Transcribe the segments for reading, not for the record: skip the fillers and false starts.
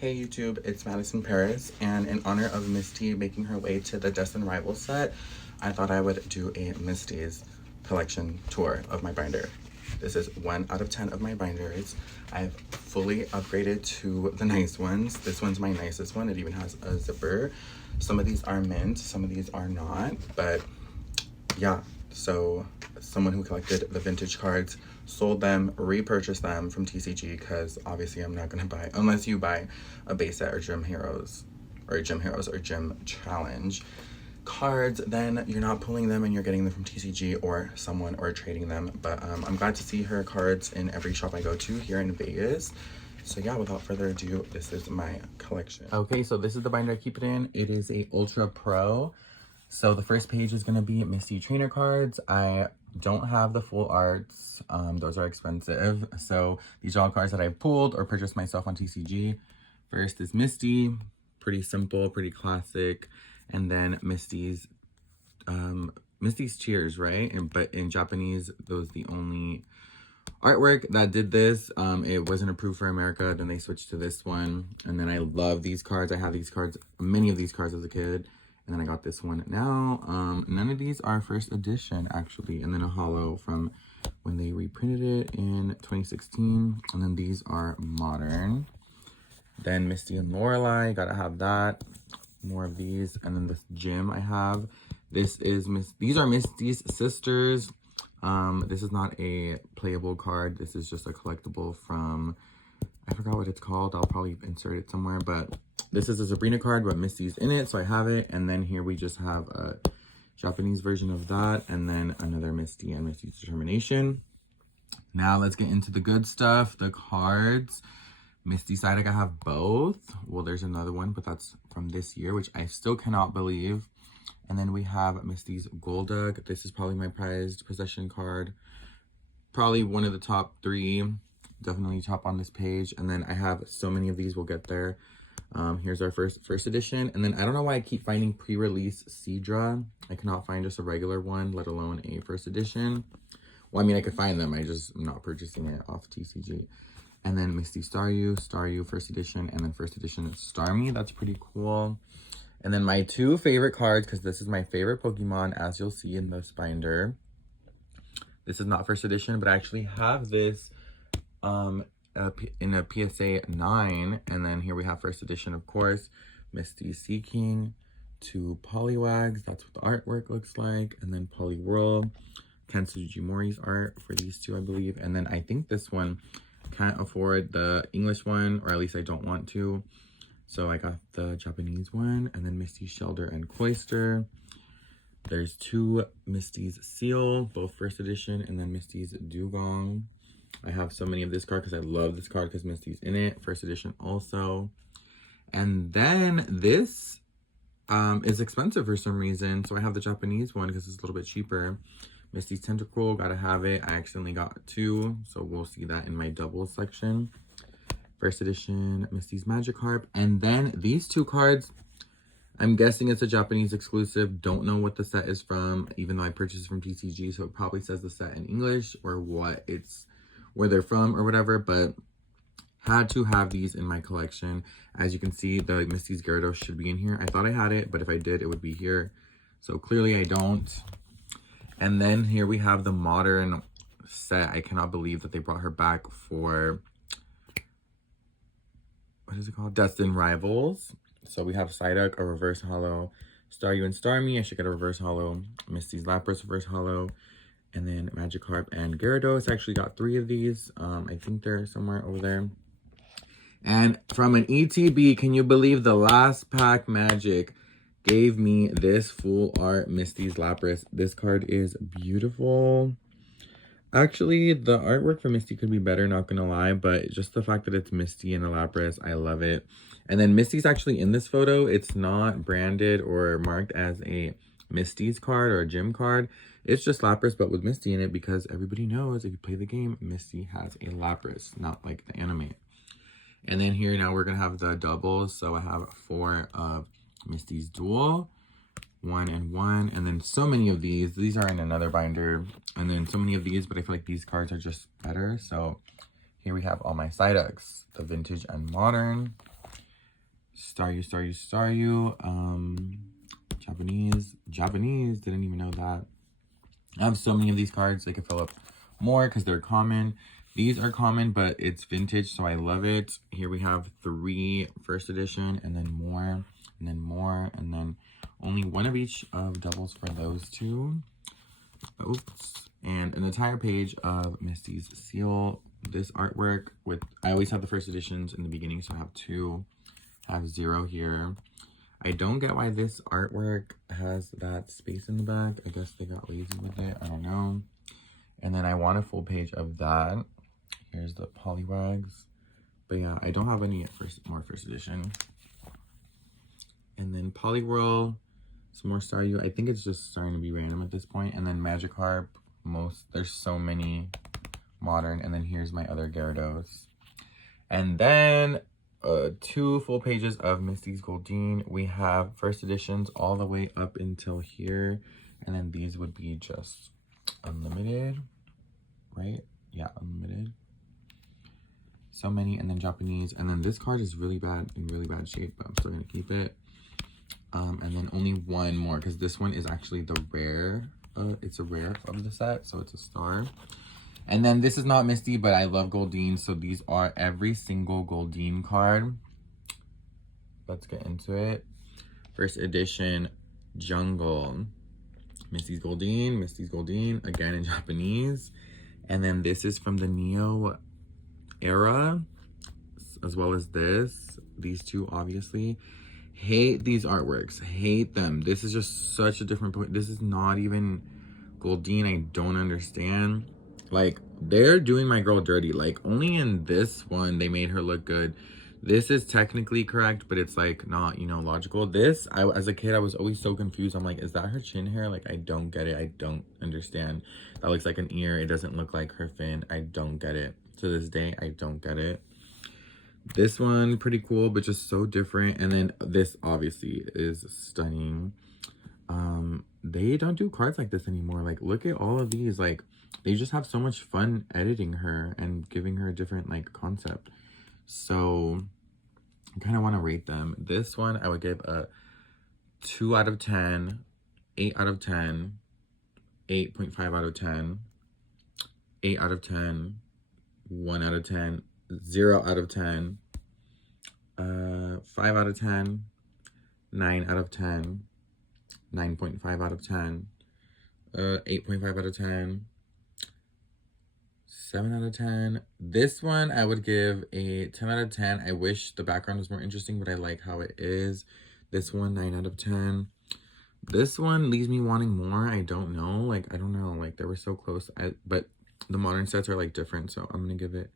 Hey YouTube, it's Madison Paris, and in honor of Misty making her way to the Destined Rivals set, I thought I would do a Misty's collection tour of my binder. This is 1 out of 10 of my binders. I've fully upgraded to the nice ones. This one's my nicest one. It even has a zipper. Some of these are mint, some of these are not, but yeah. So someone who collected the vintage cards sold them, repurchased them from TCG, because obviously I'm not gonna buy, unless you buy a base set or Gym Heroes or Gym Challenge cards, then you're not pulling them and you're getting them from TCG or someone, or trading them. But I'm glad to see her cards in every shop I go to here in Vegas. So yeah, without further ado, this is my collection. Okay, so this is the binder I keep it in. It is a Ultra Pro. So the first page is going to be Misty trainer cards. I don't have the full arts. Those are expensive. So these are all cards that I pulled or purchased myself on TCG. First is Misty. Pretty simple, pretty classic. And then Misty's Cheers, right? But in Japanese, those the only artwork that did this. It wasn't approved for America. Then they switched to this one. And then I love these cards. I have these cards, many of these cards as a kid. And then I got this one now. None of these are first edition, actually. And then a holo from when they reprinted it in 2016. And then these are modern. Then Misty and Lorelai, gotta have that. More of these. And then this gym I have. These are Misty's sisters. This is not a playable card. This is just a collectible from, I forgot what it's called. I'll probably insert it somewhere, but this is a Sabrina card, but Misty's in it, so I have it. And then here we just have a Japanese version of that, and then another Misty and Misty's Determination. Now let's get into the good stuff, the cards. Misty side, I have both. Well, there's another one, but that's from this year, which I still cannot believe. And then we have Misty's Golduck. This is probably my prized possession card. Probably one of the top 3. Definitely top on this page. And then I have so many of these, we'll get there. Here's our first edition. And then I don't know why I keep finding pre-release Seadra. I cannot find just a regular one, let alone a first edition. Well, I mean, I could find them. I'm not purchasing it off TCG. And then Misty Staryu first edition. And then first edition Starmie. That's pretty cool. And then my 2 favorite cards, because this is my favorite Pokemon, as you'll see in this binder. This is not first edition, but I actually have this in a PSA 9. And then here we have first edition, of course, Misty Seeking, 2 Poliwags. That's what the artwork looks like. And then Poliwhirl, Ken Sugimori's art for these 2, I believe. And then I think this one can't afford the English one, or at least I don't want to. So I got the Japanese one. And then Misty's Shelter and Cloister. There's 2 Misty's Seal, both first edition, and then Misty's Dugong. I have so many of this card because I love this card because Misty's in it. First edition also. And then this is expensive for some reason. So I have the Japanese one because it's a little bit cheaper. Misty's Tentacle, gotta have it. I accidentally got 2, so we'll see that in my double section. First edition, Misty's Magikarp. And then these 2 cards, I'm guessing it's a Japanese exclusive. Don't know what the set is from, even though I purchased it from TCG, so it probably says the set in English or where they're from or whatever, but had to have these in my collection. As you can see, the Misty's Gyarados should be in here. I thought I had it, but if I did, it would be here. So clearly I don't. And then here we have the modern set. I cannot believe that they brought her back for, what is it called? Destined Rivals. So we have Psyduck, a reverse holo, Staryu and Starmie. I should get a reverse holo. Misty's Lapras, reverse holo. And then Magikarp and Gyarados. I actually got 3 of these. I think they're somewhere over there. And from an ETB, can you believe the last pack Magic gave me this full art Misty's Lapras? This card is beautiful. Actually, the artwork for Misty could be better, not gonna lie, but just the fact that it's Misty and a Lapras, I love it. And then Misty's actually in this photo. It's not branded or marked as a Misty's card or a gym card. It's just Lapras, but with Misty in it, because everybody knows if you play the game, Misty has a Lapras, not like the anime. And then here now we're gonna have the doubles. So I have 4 of Misty's Duel, 1 and 1, and then so many of these are in another binder, and then so many of these, but I feel like these cards are just better. So here we have all my Psyducks, the vintage and modern. Staryu. Japanese, didn't even know that. I have so many of these cards. They could fill up more because they're common. These are common, but it's vintage, so I love it. Here we have 3 first edition, and then more, and then more, and then only one of each of doubles for those 2. Oops. And an entire page of Misty's seal. This artwork with, I always have the first editions in the beginning, so I have 2. I have 0 here. I don't get why this artwork has that space in the back. I guess they got lazy with it. I don't know. And then I want a full page of that. Here's the Poliwags. But yeah, I don't have any more first edition. And then Poliwhirl, some more Staryu. I think it's just starting to be random at this point. And then Magikarp. There's so many modern. And then here's my other Gyarados. And then 2 full pages of Misty's Goldeen. We have first editions all the way up until here, and then these would be just unlimited, right? Yeah, unlimited. So many, and then Japanese, and then this card is really bad, in really bad shape, but I'm still gonna keep it. And then only one more, because this one is actually the rare. It's a rare of the set, so it's a star. And then this is not Misty, but I love Goldeen, so these are every single Goldeen card. Let's get into it. First edition, Jungle. Misty's Goldeen, again in Japanese. And then this is from the Neo era, as well as this. These 2, obviously. Hate these artworks. Hate them. This is just such a different point. This is not even Goldeen. I don't understand. Like, they're doing my girl dirty. Like, only in this one they made her look good. This is technically correct, but it's like not, you know, logical. This, as a kid, I was always so confused. I'm like, is that her chin hair? Like, I don't get it. I don't understand. That looks like an ear. It doesn't look like her fin. I don't get it. To this day, I don't get it. This one, pretty cool, but just so different. And then this obviously is stunning. They don't do cards like this anymore. Like, look at all of these. Like, they just have so much fun editing her and giving her a different, like, concept. So, I kind of want to rate them. This one, I would give a 2 out of 10, 8 out of 10, 8.5 out of 10, 8 out of 10, 1 out of 10, 0 out of 10, 5 out of 10, 9 out of 10, 9.5 out of 10, 8.5 out of 10, 7 out of 10. This one I would give a 10 out of 10. I wish the background was more interesting, but I like how it is. This one, 9 out of 10. This one leaves me wanting more. I don't know. Like, I don't know. Like, they were so close. But the modern sets are, like, different, so I'm going to give it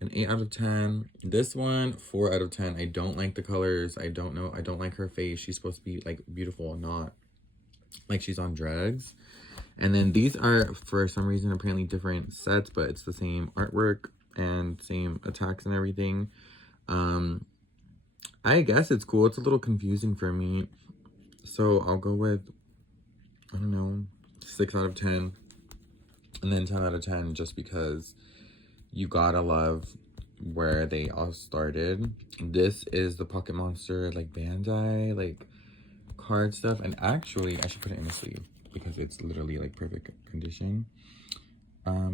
an 8 out of 10. This one, 4 out of 10. I don't like the colors. I don't know. I don't like her face. She's supposed to be, like, beautiful, not like she's on drugs. And then these are, for some reason, apparently different sets, but it's the same artwork and same attacks and everything. I guess it's cool. It's a little confusing for me. So I'll go with, I don't know, 6 out of 10. And then 10 out of 10 just because you gotta love where they all started. This is the Pocket Monster, like, Bandai, like, card stuff. And actually, I should put it in the sleeve because it's literally, like, perfect condition.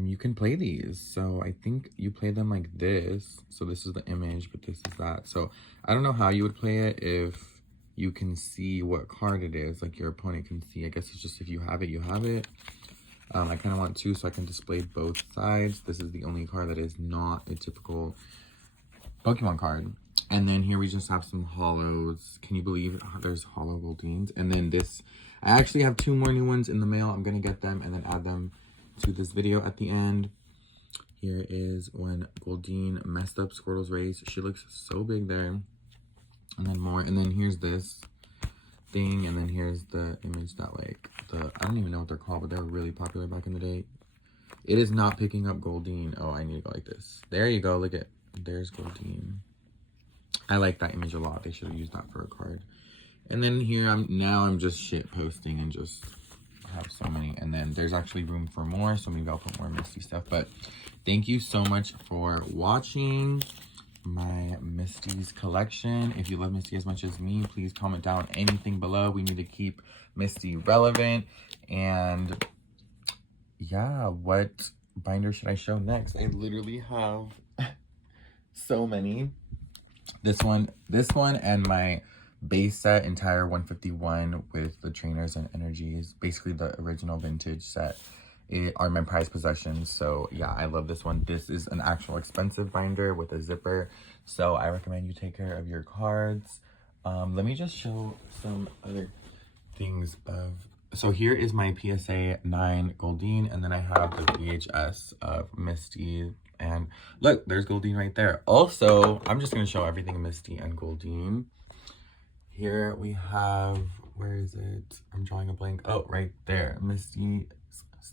You can play these. So I think you play them like this. So this is the image, but this is that. So I don't know how you would play it if you can see what card it is. Like, your opponent can see. I guess it's just if you have it, you have it. I kind of want 2 so I can display both sides. This is the only card that is not a typical Pokemon card. And then here we just have some hollows. Can you believe there's hollow Goldeens? And then this, I actually have 2 more new ones in the mail. I'm going to get them and then add them to this video at the end. Here is when Goldeen messed up Squirtle's race. She looks so big there. And then more. And then here's this thing. And then here's the image that, like, I don't even know what they're called, but they were really popular back in the day. It is not picking up Goldeen. Oh, I need to go like this. There you go. Look at, there's Goldeen. I like that image a lot. They should have used that for a card. And then here, I'm just shit posting and just have so many. And then there's actually room for more, so maybe I'll put more Misty stuff. But thank you so much for watching. my Misty's collection. If you love Misty as much as me, please comment down anything below. We need to keep Misty relevant. And yeah, what binder should I show next? I literally have so many. This one, and my base set, entire 151 with the trainers and energies, basically the original vintage set, are my prized possessions. So yeah, I love this one. This is an actual expensive binder with a zipper, so I recommend you take care of your cards. Let me just show some other things of, so here is my PSA 9 Goldeen, and then I have the VHS of Misty. And look, there's Goldeen right there. Also, I'm just going to show everything Misty and Goldeen. Here we have, where is it? I'm drawing a blank. Oh, right there. Misty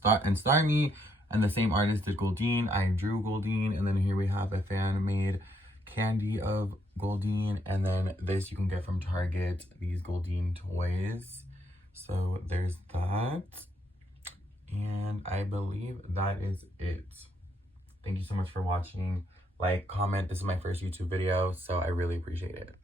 and Starmie. And the same artist did Goldeen. I drew Goldeen. And then here we have a fan-made candy of Goldeen. And then this you can get from Target, these Goldeen toys. So there's that. And I believe that is it. Thank you so much for watching. Like, comment. This is my first YouTube video, so I really appreciate it.